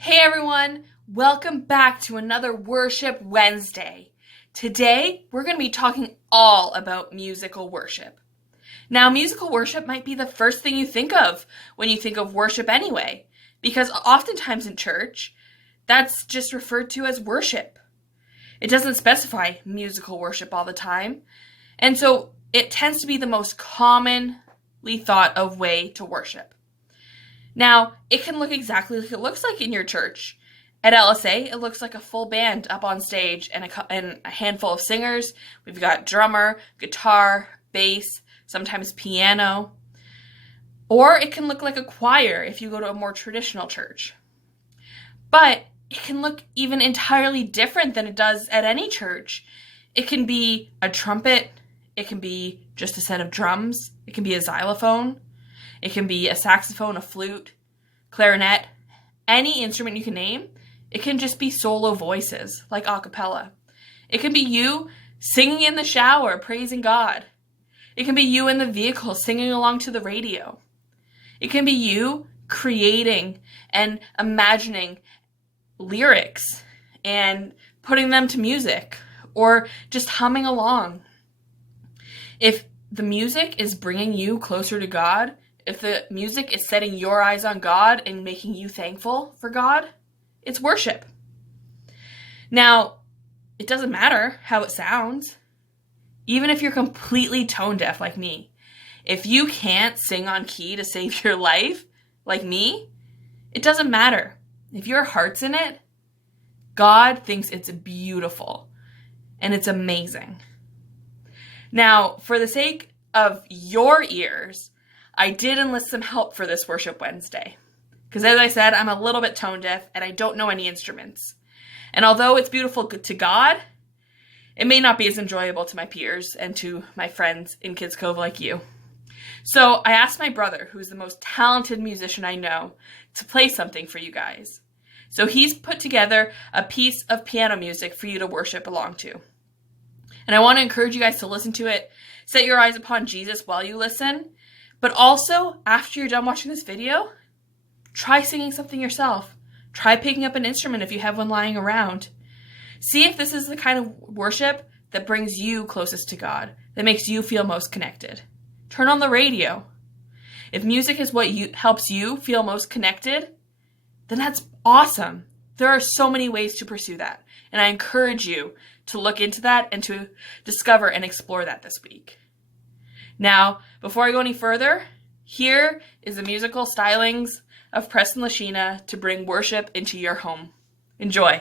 Hey everyone, welcome back to another Worship Wednesday. Today, we're going to be talking all about musical worship. Now, musical worship might be the first thing you think of when you think of worship anyway, because oftentimes in church, that's just referred to as worship. It doesn't specify musical worship all the time, and so it tends to be the most commonly thought of way to worship. Now, it can look exactly like it looks like in your church. At LSA, it looks like a full band up on stage and a handful of singers. We've got drummer, guitar, bass, sometimes piano. Or it can look like a choir if you go to a more traditional church. But it can look even entirely different than it does at any church. It can be a trumpet. It can be just a set of drums. It can be a xylophone. It can be a saxophone, a flute, clarinet, any instrument you can name. It can just be solo voices, like a cappella. It can be you singing in the shower, praising God. It can be you in the vehicle singing along to the radio. It can be you creating and imagining lyrics and putting them to music, or just humming along. If the music is bringing you closer to God, if the music is setting your eyes on God and making you thankful for God, it's worship. Now, it doesn't matter how it sounds. Even if you're completely tone deaf like me, if you can't sing on key to save your life like me, it doesn't matter. If your heart's in it, God thinks it's beautiful and it's amazing. Now, for the sake of your ears, I did enlist some help for this Worship Wednesday. Because as I said, I'm a little bit tone deaf and I don't know any instruments. And although it's beautiful to God, it may not be as enjoyable to my peers and to my friends in Kids Cove like you. So I asked my brother, who's the most talented musician I know, to play something for you guys. So he's put together a piece of piano music for you to worship along to. And I want to encourage you guys to listen to it. Set your eyes upon Jesus while you listen. But also, after you're done watching this video, try singing something yourself. Try picking up an instrument if you have one lying around. See if this is the kind of worship that brings you closest to God, that makes you feel most connected. Turn on the radio. If music is what helps you feel most connected, then that's awesome. There are so many ways to pursue that, and I encourage you to look into that and to discover and explore that this week. Now, before I go any further, here is the musical stylings of Preston Lashina to bring worship into your home. Enjoy.